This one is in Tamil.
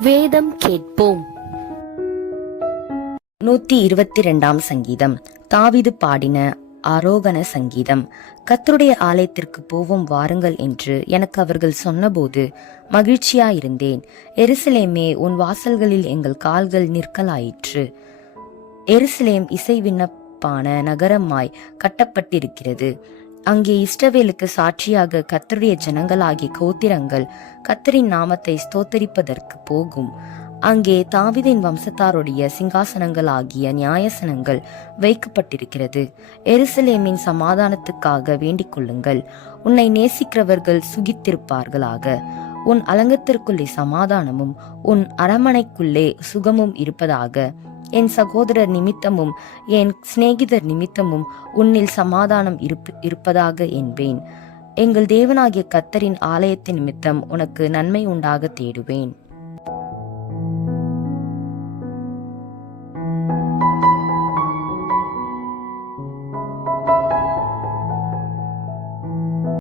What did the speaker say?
வேதம் கேட்போம். 122 சங்கீதம். தாவீது பாடின ஆரோகண சங்கீதம். கர்த்தருடைய ஆலயத்திற்கு போவோம் வாருங்கள் என்று எனக்கு அவர்கள் சொன்னபோது மகிழ்ச்சியாயிருந்தேன். எருசலேமே, உன் வாசல்களில் எங்கள் கால்கள் நிற்கலாயிற்று. எருசலேம் இசை விண்ணப்பான நகரமாய் கட்டப்பட்டிருக்கிறது. அங்கே இஸ்ரவேலுக்கு சாட்சியாக கர்த்தருடைய ஜனங்களாகிய கோத்திரங்கள் கர்த்தரின் நாமத்தை ஸ்தோத்தரிப்பதற்கு போகும். அங்கே தாவீதின் வம்சத்தாருடைய சிங்காசனங்கள் ஆகிய நியாயசனங்கள் வைக்கப்பட்டிருக்கிறது. எருசலேமின் சமாதானத்துக்காக வேண்டிக் கொள்ளுங்கள். உன்னை நேசிக்கிறவர்கள் சுகித்திருப்பார்களாக. உன் அலங்கத்திற்குள்ளே சமாதானமும் உன் அரமனைக்குள்ளே சுகமும் இருப்பதாக. என் சகோதரர் நிமித்தமும் என் சிநேகிதர் நிமித்தமும் உன்னில் சமாதானம் இருப்பதாக என்பேன். எங்கள் தேவனாகிய கர்த்தரின் ஆலயத்தின் நிமித்தம் உனக்கு நன்மை உண்டாக தேடுவேன்.